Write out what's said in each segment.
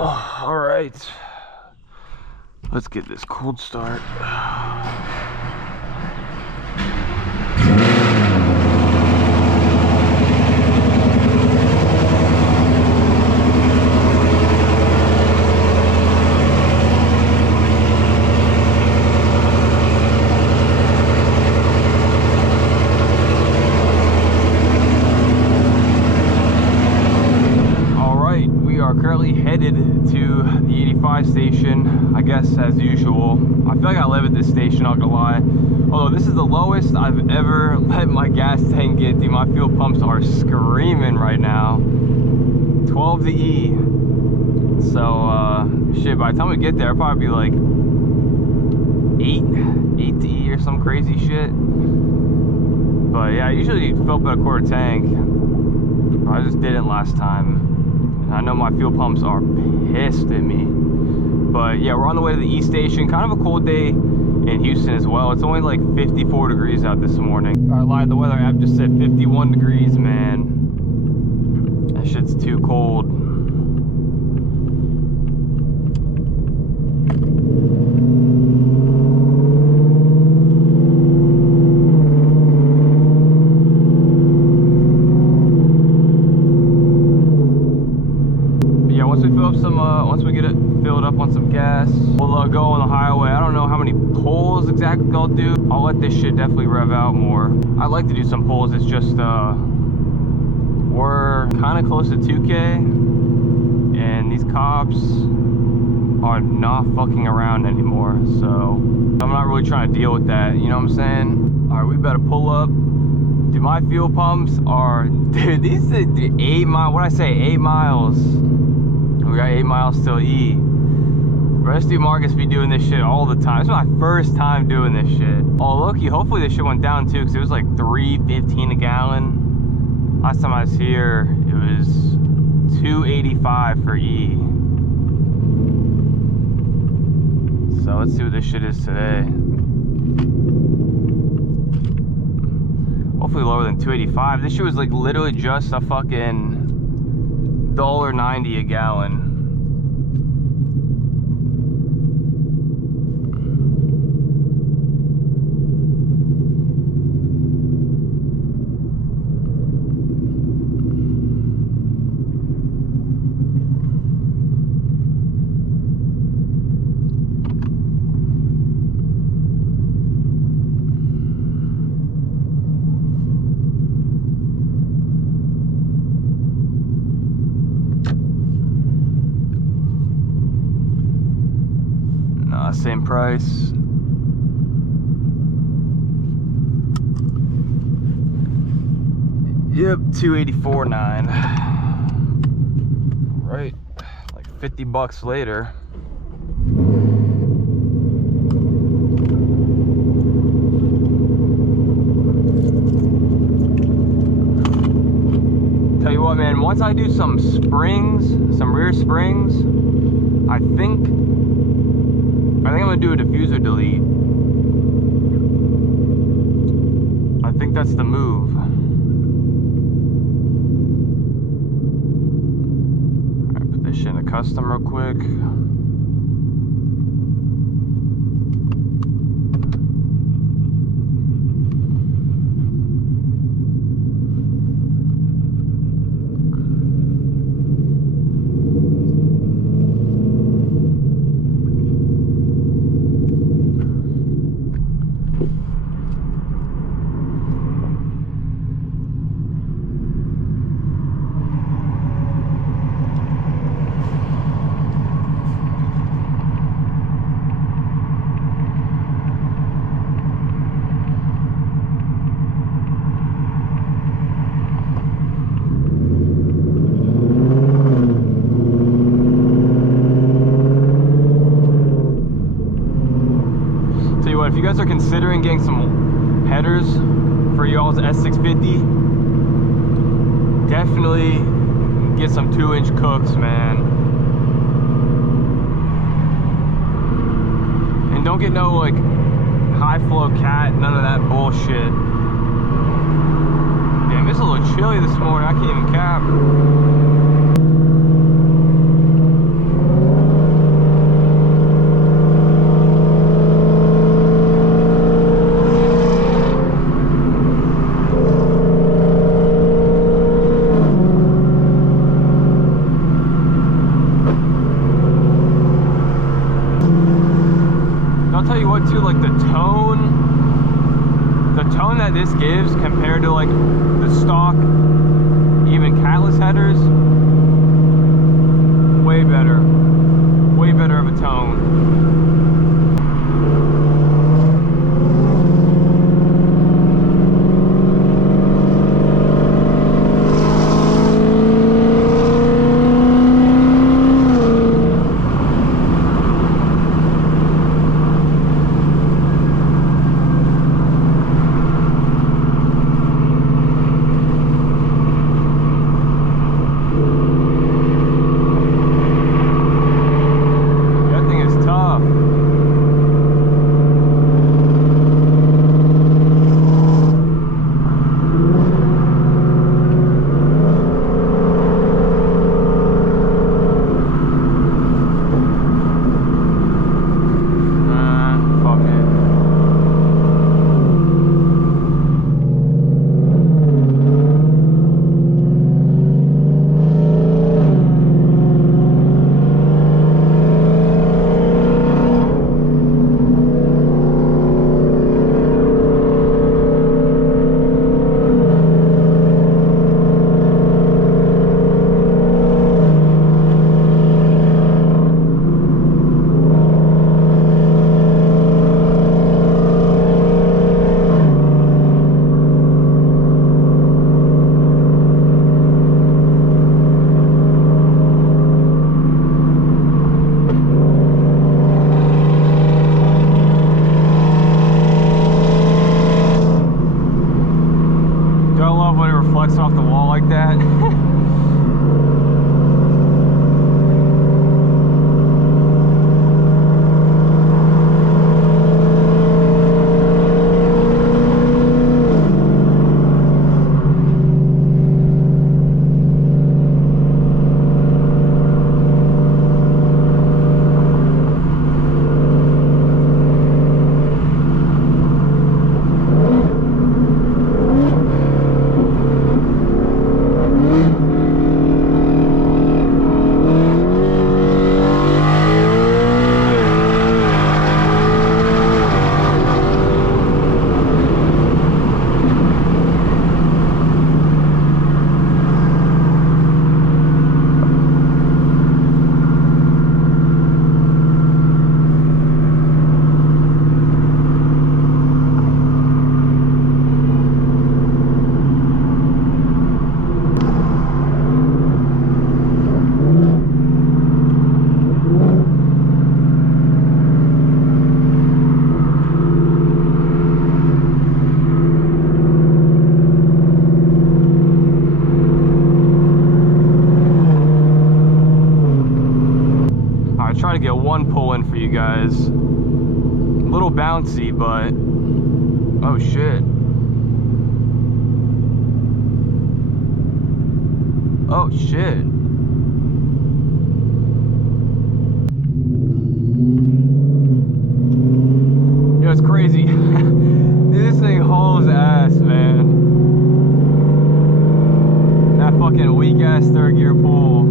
Oh, all right. Let's get this cold start. Currently headed to the 85 station, I guess, as usual. I feel like I live at this station, not gonna lie. Although this is the lowest I've ever let my gas tank get. Dude, my fuel pumps are screaming right now. 12 to E. So shit, by the time we get there, I'll probably be like 8 to E or some crazy shit. But yeah, I usually fill up at a quarter tank. I just didn't last time. I know my fuel pumps are pissed at me. But yeah, we're on the way to the E station. Kind of a cold day in Houston as well. It's only like 54 degrees out this morning. I lied, the weather app just said 51 degrees, man. That shit's too cold. Once we get it filled up on some gas, we'll go on the highway. I don't know how many pulls exactly I'll do. I'll let this shit definitely rev out more. I'd like to do some pulls. It's just we're kind of close to 2K, and these cops are not fucking around anymore. So I'm not really trying to deal with that. You know what I'm saying? All right, we better pull up. Dude, my fuel pumps are, dude, these are 8 miles. What I say, 8 miles. We got 8 miles till E. Rest of Marcus be doing this shit all the time. This is my first time doing this shit. Oh, low-key, hopefully this shit went down too, because it was like $3.15 a gallon. Last time I was here, it was $2.85 for E. So let's see what this shit is today. Hopefully lower than $2.85. This shit was like literally just a fucking $1.90 a gallon. Same price. Yep, $284.9. Right, like 50 bucks later. Tell you what, man, once I do some springs, some rear springs, I think I'm gonna do a diffuser delete. I think that's the move. Alright, put this shit in a custom real quick. If you guys are considering getting some headers for y'all's S650, definitely get some 2-inch cooks, man. And don't get no like high flow cat, none of that bullshit. Damn, it's a little chilly this morning, I can't even cap. like that. Try to get one pull in for you guys. A little bouncy, but oh shit. Oh shit. Yo, it's crazy. Dude, this thing hauls ass, man. That fucking weak ass third gear pull.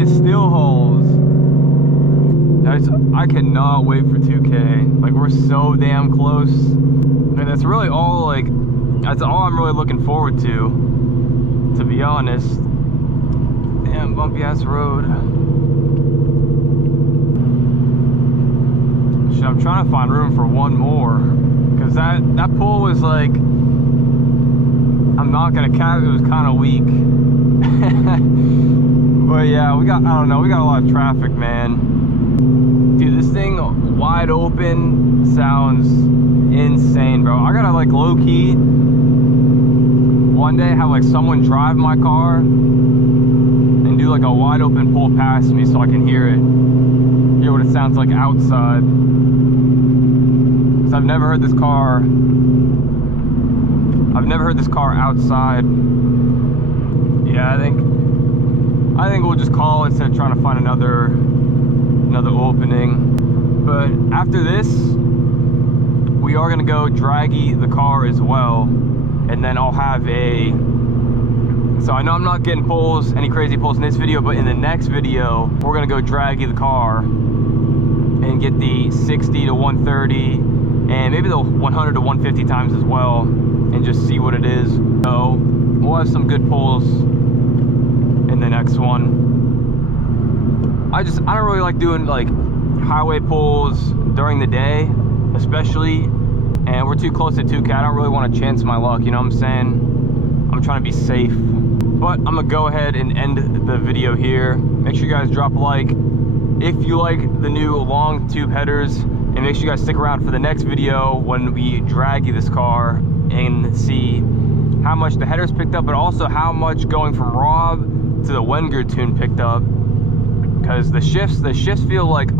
It still hauls. I cannot wait for 2K. Like, we're so damn close. And that's really all, like, that's all I'm really looking forward to be honest. Damn, bumpy ass road. Shit, I'm trying to find room for one more. Because that pull was like, I'm not gonna cap, it was kind of weak. But yeah, I don't know, we got a lot of traffic, man. Dude, this thing wide open sounds insane, bro. I gotta, like, low-key one day have, like, someone drive my car and do, like, a wide open pull past me so I can hear what it sounds like outside. Because I've never heard this car outside. Yeah, I think we'll just call it instead of trying to find another opening. But after this, we are gonna go draggy the car as well, and then I'll have so I know I'm not getting pulls, any crazy pulls in this video, but in the next video, we're gonna go draggy the car and get the 60 to 130 and maybe the 100 to 150 times as well, and just see what it is. So we'll have some good pulls in the next one. I don't really like doing, like, highway pulls during the day, especially, and we're too close to 2K. I don't really want to chance my luck, you know what I'm saying? I'm trying to be safe. But I'm gonna go ahead and end the video here. Make sure you guys drop a like if you like the new long tube headers, and make sure you guys stick around for the next video when we draggy this car and see how much the headers picked up, but also how much going from Rob to the Wenger tune picked up. Because the shifts feel like,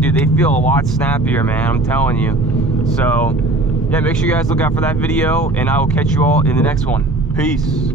dude, they feel a lot snappier, man, I'm telling you. So yeah, make sure you guys look out for that video, and I will catch you all in the next one. Peace.